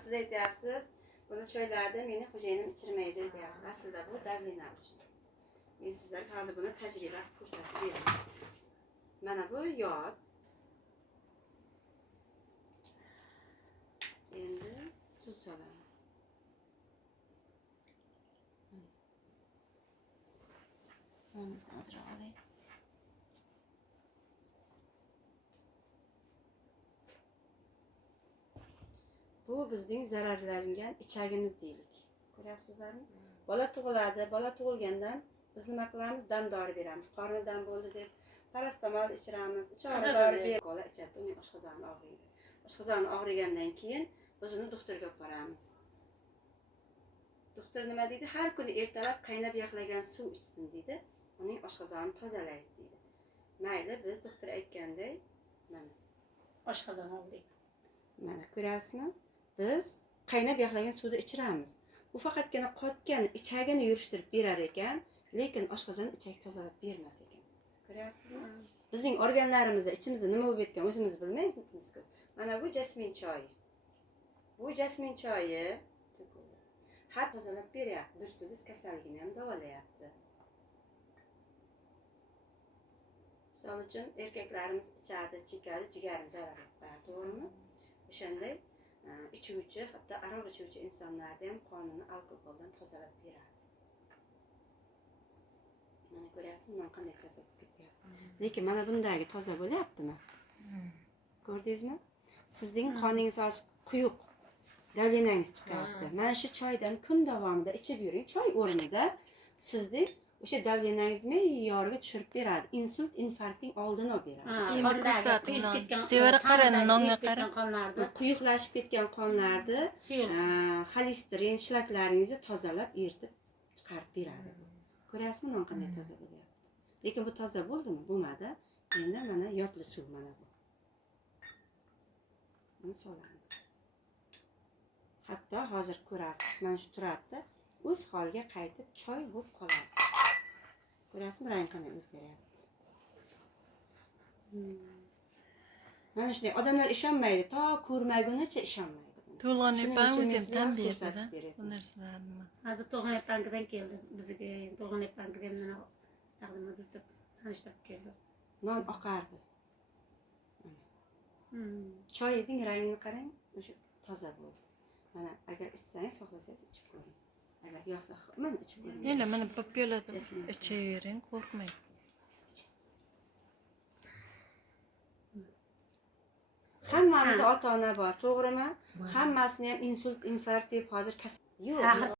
Siz aytyapsiz, buni choylarda meni xo'jayinim ichirmaydi deyapsiz. Aslida bu davlina uchun. Men sizlarga hozir buni tajriba ko'rsatib beraman. Mana bu yod. Endi suv solamiz. Bunu azroq oling. Bu bizning zararlangan ichagimiz deylik. Ko'ryapsizlarmi? Bola tug'iladi, bola tug'ilgandan biz nima qilamiz? Dam dori beramiz. Qorni dam bo'ldi deb parastamol ichiramiz. Ichari dori berib bola ichadi, uning oshqozoni og'riydi. Oshqozoni og'rigandan keyin biz uni doktorga olib boramiz. Doktor nima deydi? Har kuni ertalab qaynab yaxlagan suv ichsin deydi. Uning oshqozonini tozalaydi deydi. Mayli, biz doktor aytganday mana oshqozon oldik. Mana ko'rasizmi? Biz qaynab yaxlagan suvni ichiramiz. U faqatgina qotgan ichagini yurishtirib berar ekan, lekin oshqozon ichak tozalab bermas ekan. Ko'ryapsizmi? Bizning organlarimizda ichimizda nima bo'lib ketgan o'zimiz bilmaymiz-ku. Mana bu jasmin choyi. Bu jasmin choyi har tozalab beryapti. Birsiz kasalligini ham davolayapti. Misol uchun erkaklarimiz ichadi, chekadi, jigarini zarar etadi, to'g'rimi? O'shanday ichuvchi, hatto aroq ichuvchi insonlarda ham qonini alkogoldan tozalab beradi. Mana ko'ryapsizmi, men qanday toza bo'lib ketyapti. Lekin mana bundagi toza bo'lyaptimi? Ko'rdingizmi? Sizning qoningiz hozir quyuq, davlenangiz chiqyapti. Mana shu choydan kun davomida ichib yuring. Choy o'rnida sizning o'sha davlenangiz me'yoriga tushirib beradi. Insult, infarktning oldini olib beradi. Sevara qarang, nonga qarang. Quyuqlashib ketgan qonlarni, xolesterin, shlaklaringizni tozalab, eritib chiqarib beradi. Ko'ryapsizmi, non qanday toza bo'lyapti. Lekin bu toza bo'ldimi? Bo'lmadi. Endi mana yodli suv mana bu. Buni solamiz. Hatto hozir ko'rasiz, mana shu turadida o'z holiga qaytib choy bo'lib qoladi. Ko'rasizmi, rang qanday o'zgaryapti. Mana shunday odamlar ishonmaydi, to ko'rmagunicha ishonmaydi. To'lg'onepan o'zim tan berdi. Bu narsalarni. Hozir To'lg'onepankidan keldi bizga. To'lg'onepankidan mana taqdim etib, tanishtirib keldi. Non oqardi. Choy eding, rangini qarang, o'sha toza bo'ldi. Mana agar ichsangiz, xohlasangiz ichib ko'ring. Agar yoqsa, mana ichib ko'ring. Endi mana popyolada ichavering, qo'rqmang. Hammamiz ota-ona bor, to'g'rimi? Hammasini ham insult, infarkt deb hozir kasal. Yo'q.